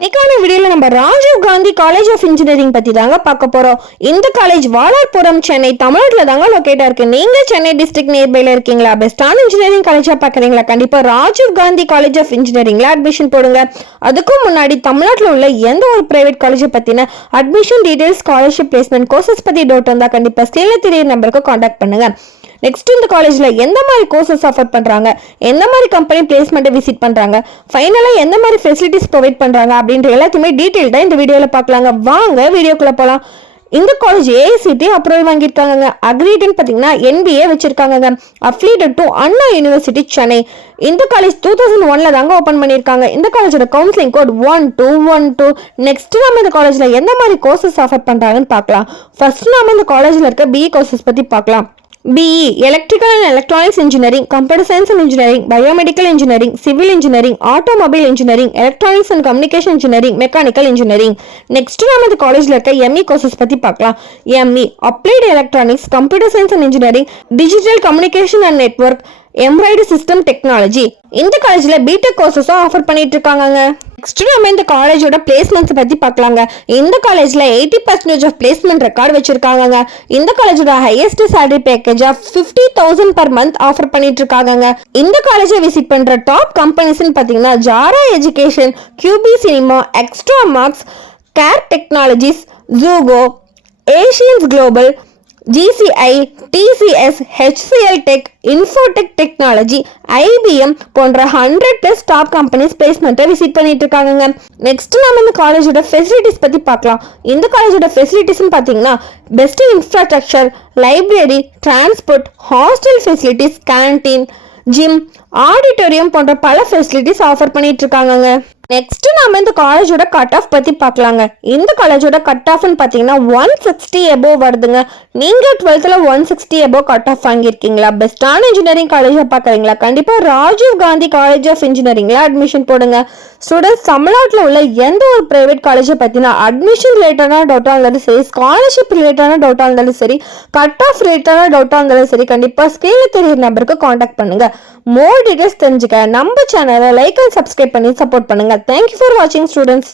இன்னைக்கான வீடியோல நம்ம Rajiv Gandhi college of engineering பத்தி தாங்க பார்க்க போறோம். இந்த காலேஜ் வாலார்புரம் சென்னை தமிழ்நாட்டுல தாங்க லொகேட்டா இருக்கு. நீங்க சென்னை டிஸ்ட்ரிக்ட் நியர்பைல இருக்கீங்களா? பெஸ்டான இன்ஜினியரிங் காலேஜா பாக்குறீங்களா? கண்டிப்பா ராஜீவ் காந்தி காலேஜ் ஆஃப் இன்ஜினியரிங்ல அட்மிஷன் போடுங்க. அதுக்கும் முன்னாடி தமிழ்நாட்டுல உள்ள எந்த ஒரு பிரைவேட் காலேஜை பத்தின admission details, scholarship, placement, courses பத்தி டவுட் வந்தா கண்டிப்பா ஸ்கிரீன்ல தெரிய நம்பருக்கு கான்டாக்ட் பண்ணுங்க. நெக்ஸ்ட் இந்த காலேஜ்ல எந்த மாதிரி கோர்சஸ் ஆஃபர் பண்றாங்க, எந்த மாதிரி கம்பெனி பிளேஸ்மெண்ட் விசிட் பண்றாங்க, ஃபைனலா எந்த மாதிரி ஃபெசிலிட்டிஸ் ப்ரொவைட் பண்றாங்க அப்படின்ற எல்லாத்தையுமே டீடைல்டா இந்த வீடியோல பார்க்கலாங்க. வாங்க வீடியோக்குள்ள போலாம். இந்த காலேஜ் ஏஐசிடி அப்ரூவல் வாங்கியிருக்காங்க. அக்ரீட்னு பார்த்தீங்கன்னா NBA வச்சிருக்காங்க. Affiliated to Anna university Chennai. இந்த காலேஜ் 2001ல தாங்க ஓப்பன் பண்ணியிருக்காங்க. இந்த காலேஜோட கவுன்சிலிங் கோட் 1212. நெக்ஸ்ட் நம்ம இந்த காலேஜ்ல எந்த மாதிரி கோர்சஸ் ஆஃபர் பண்றாங்கன்னு பார்க்கலாம். ஃபர்ஸ்ட் நாம இந்த காலேஜ்ல இருக்க BE கோர்சஸ் பத்தி பார்க்கலாம். BE Electrical and Electronics Engineering, Computer Science and Engineering, Biomedical Engineering, Civil Engineering, Automobile Engineering, Electronics and Communication Engineering, Mechanical Engineering. Next நாம இந்த காலேஜ்ல இருக்க ME கோர்சஸ் பத்தி பார்க்கலாம். ME Applied Electronics, Computer Science and Engineering, Digital Communication and Network, Embedded System Technology. இந்த காலேஜ்ல BTech கோர்சஸும் offer பண்ணிட்டு இருக்காங்க. நெக்ஸ்ட் நம்ம இந்த காலேஜோட பிளேஸ்மெண்ட்ஸ் பத்தி பார்க்கலாங்க. இந்த காலேஜ்ல 80% ஆஃப் பிளேஸ்மெண்ட் ரெக்கார்ட் வச்சிருக்காங்க. இந்த காலேஜோட highest salary package of 50,000 per month offer பண்ணிட்டு இருக்காங்க. இந்த காலேஜை விசிட் பண்ற டாப் கம்பெனிஸ்னு பாத்தீங்கன்னா Zara education, QB cinema, extra marks, care technologies, ஜூகோ, Asians global, GCI, TCS, HCL Tech, Infotech Technology, IBM போன்ற 100+ டாப் கம்பெனிஸ் பிளேஸ்மெண்ட்டை விசிட் பண்ணிட்டு இருக்காங்க. நெக்ஸ்ட் நாம இந்த காலேஜோட ஃபெசிலிட்டிஸ் பத்தி பார்க்கலாம். இந்த காலேஜோட ஃபெசிலிட்டிஸ்னு பார்த்தீங்கன்னா best infrastructure, library, transport, hostel facilities, canteen, gym, auditorium போன்ற பல ஃபெசிலிட்டிஸ் ஆஃபர் பண்ணிட்டு இருக்காங்க. நெக்ஸ்ட் நாம இந்த காலேஜோட கட் ஆஃப் பத்தி பார்க்கலாங்க. இந்த காலேஜோட கட் ஆஃப்னு பார்த்தீங்கன்னா 160 above வருதுங்க. நீங்க 12th 160 above கட் ஆஃப் வாங்கியிருக்கீங்களா? பெஸ்டான இன்ஜினியரிங் காலேஜா பார்க்குறீங்களா? கண்டிப்பா ராஜீவ் காந்தி காலேஜ் ஆஃப் இன்ஜினியரிங்ல அட்மிஷன் போடுங்க. ஸ்டூடெண்ட்ஸ் தமிழ்நாட்டில் உள்ள எந்த ஒரு பிரைவேட் காலேஜை பத்தினா அட்மிஷன் ரிலேட்டடான டவுட்டாக இருந்தாலும் சரி, ஸ்காலர்ஷிப் ரிலேட்டடான டவுட்டாக இருந்தாலும் சரி, கட் ஆஃப் ரிலேட்டடான டவுட்டாக இருந்தாலும் சரி, கண்டிப்பா ஸ்கிரீன்ல தெரியுற நம்பருக்கு கான்டாக்ட் பண்ணுங்க. மோர் டீடைல்ஸ் தெரிஞ்சுக்க நம்ம சேனலை லைக் அண்ட் சப்ஸ்கிரைப் பண்ணி சப்போர்ட் பண்ணுங்க. Thank you for watching, students.